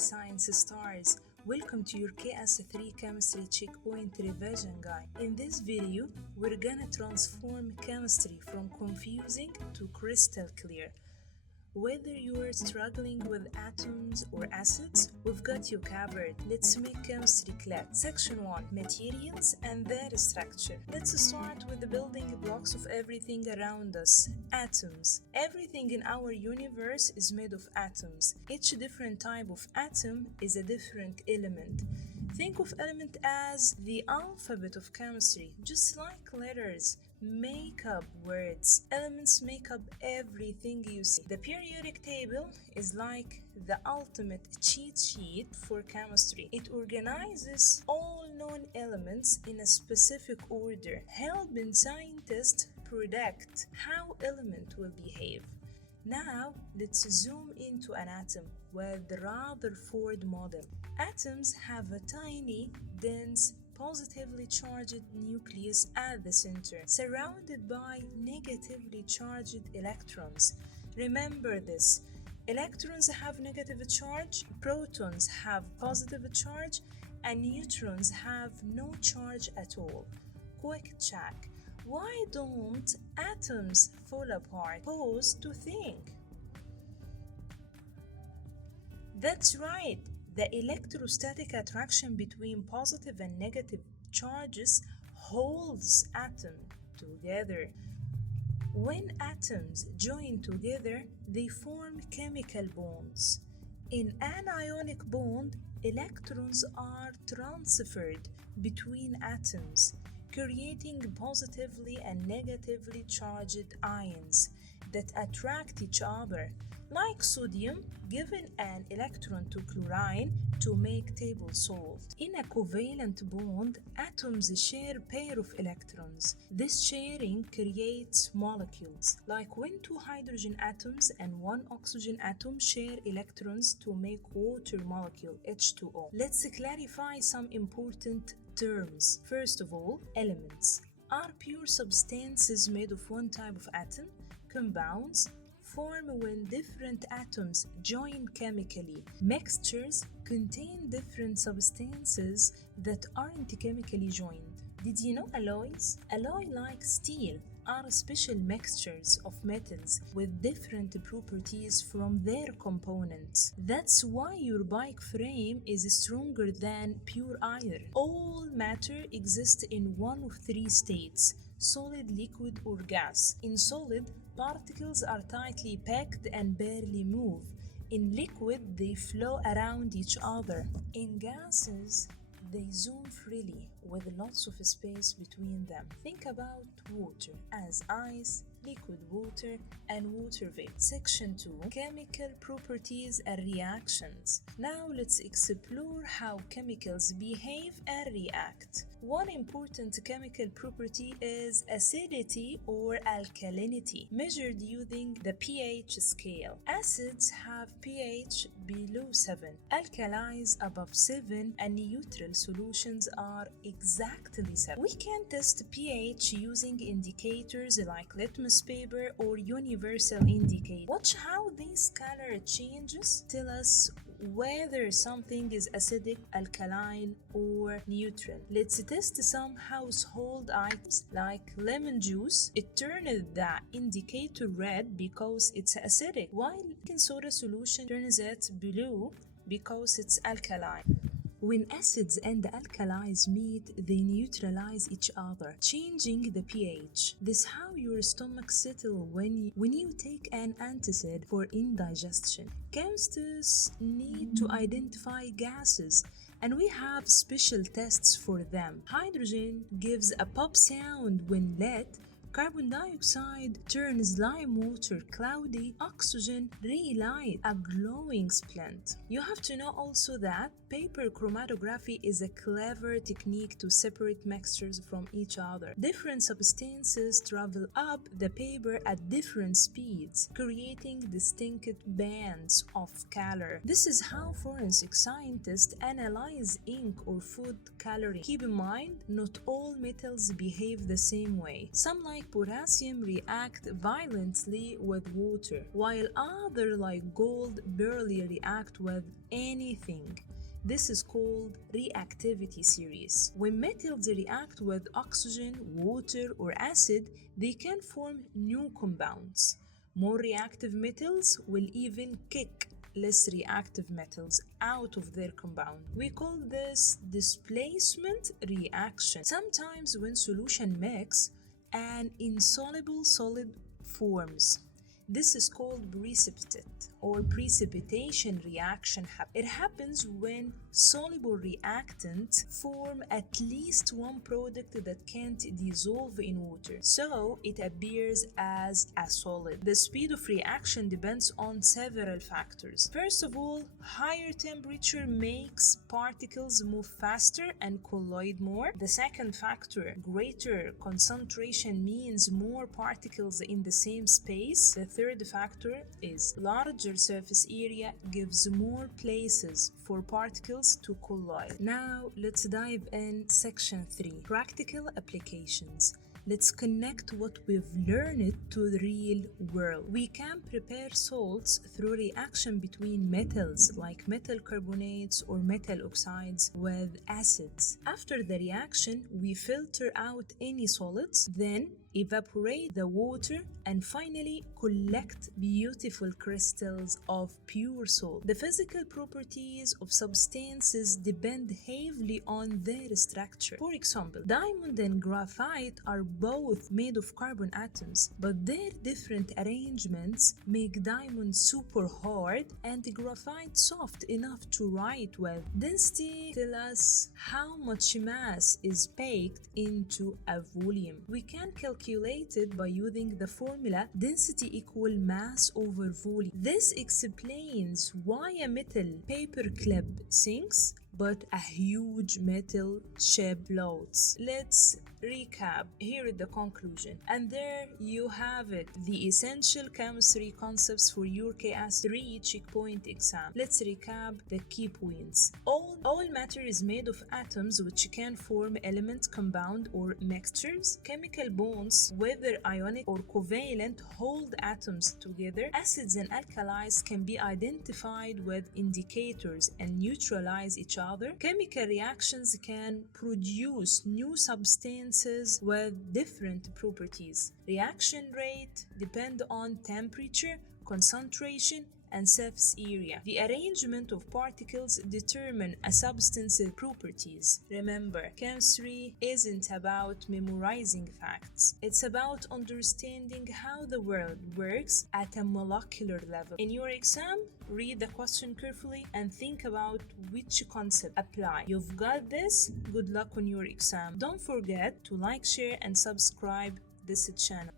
science stars. Welcome to your KS3 Chemistry Checkpoint revision guide. In this video, we're gonna transform chemistry from confusing to crystal clear. Whether you're struggling with atoms or acids, we've got you covered. Let's make chemistry clear. Section 1. Materials and their structure. Let's start with the building blocks of everything around us. Atoms. Everything in our universe is made of atoms. Each different type of atom is a different element. Think of element as the alphabet of chemistry, just like letters make up words. Elements make up everything you see. The periodic table is like the ultimate cheat sheet for chemistry. It organizes all known elements in a specific order, helping scientists predict how element will behave. Now, let's zoom into an atom with the Rutherford model. Atoms have a tiny, dense, positively charged nucleus at the center, surrounded by negatively charged electrons. Remember this. Electrons have negative charge, protons have positive charge, and neutrons have no charge at all. Quick check. Why don't atoms fall apart? Pause to think. That's right. The electrostatic attraction between positive and negative charges holds atoms together. When atoms join together, they form chemical bonds. In an ionic bond, electrons are transferred between atoms, creating positively and negatively charged ions that attract each other, like sodium given an electron to chlorine to make table salt. In a covalent bond, atoms share a pair of electrons. This sharing creates molecules, like when two hydrogen atoms and one oxygen atom share electrons to make water molecule H2O. Let's clarify some important terms. First of all, elements are pure substances made of one type of atom. Compounds form when different atoms join chemically. Mixtures contain different substances that aren't chemically joined. Did you know alloys? Alloy like steel are special mixtures of metals with different properties from their components. That's why your bike frame is stronger than pure iron. All matter exists in one of three states: solid, liquid, or gas. In solid, particles are tightly packed and barely move. In liquid, they flow around each other. In gases, they zoom freely with lots of space between them. Think about water as ice, liquid water, and water vapor. Section 2. Chemical properties and reactions. Now let's explore how chemicals behave and react. One important chemical property is acidity or alkalinity, measured using the pH scale. Acids have pH below 7, alkalis above 7, and neutral solutions are exactly 7. We can test pH using indicators like litmus paper or universal indicator. Watch how this color changes. Tell us whether something is acidic, alkaline, or neutral. Let's test some household items like lemon juice. It turned the indicator red because it's acidic, while baking soda solution turns it blue because it's alkaline. When acids and alkalis meet, they neutralize each other, changing the pH. This is how your stomach settles when you take an antacid for indigestion. Chemists need to identify gases, and we have special tests for them. Hydrogen gives a pop sound when lit. Carbon dioxide turns lime water cloudy. Oxygen relight a glowing splint. You have to know also that paper chromatography is a clever technique to separate mixtures from each other. Different substances travel up the paper at different speeds, creating distinct bands of color. This is how forensic scientists analyze ink or food coloring. Keep in mind, not all metals behave the same way. Some like like potassium react violently with water, while other like gold barely react with anything. This is called reactivity series. When metals react with oxygen, water, or acid, they can form new compounds. More reactive metals will even kick less reactive metals out of their compound. We call this displacement reaction. Sometimes when solution mix, an insoluble solid forms. This is called precipitate or precipitation reaction. It happens when soluble reactants form at least one product that can't dissolve in water, so it appears as a solid. The speed of reaction depends on several factors. First of all, higher temperature makes particles move faster and collide more. The second factor, greater concentration, means more particles in the same space. The third factor is larger surface area gives more places for particles to collide. Now let's dive in section 3, practical applications. Let's connect what we've learned to the real world. We can prepare salts through reaction between metals like metal carbonates or metal oxides with acids. After the reaction, we filter out any solids, then evaporate the water, and finally collect beautiful crystals of pure salt. The physical properties of substances depend heavily on their structure. For example, diamond and graphite are both made of carbon atoms, but their different arrangements make diamond super hard and graphite soft enough to write with. Density tells us how much mass is packed into a volume. We can calculate it by using the formula density equal mass over volume. This explains why a metal paperclip sinks but a huge metal ship floats. Let's recap. Here is the conclusion. And there you have it, the essential chemistry concepts for your KS3 checkpoint exam. Let's recap the key points. All matter is made of atoms which can form element, compound, or mixtures. Chemical bonds, whether ionic or covalent, hold atoms together. Acids and alkalis can be identified with indicators and neutralize each other. Chemical reactions can produce new substances with different properties. Reaction rate depends on temperature, concentration, and surface area. The arrangement of particles determine a substance's properties. Remember, chemistry isn't about memorizing facts. It's about understanding how the world works at a molecular level. In your exam, read the question carefully and think about which concept apply. You've got this. Good luck on your exam. Don't forget to like, share, and subscribe this channel.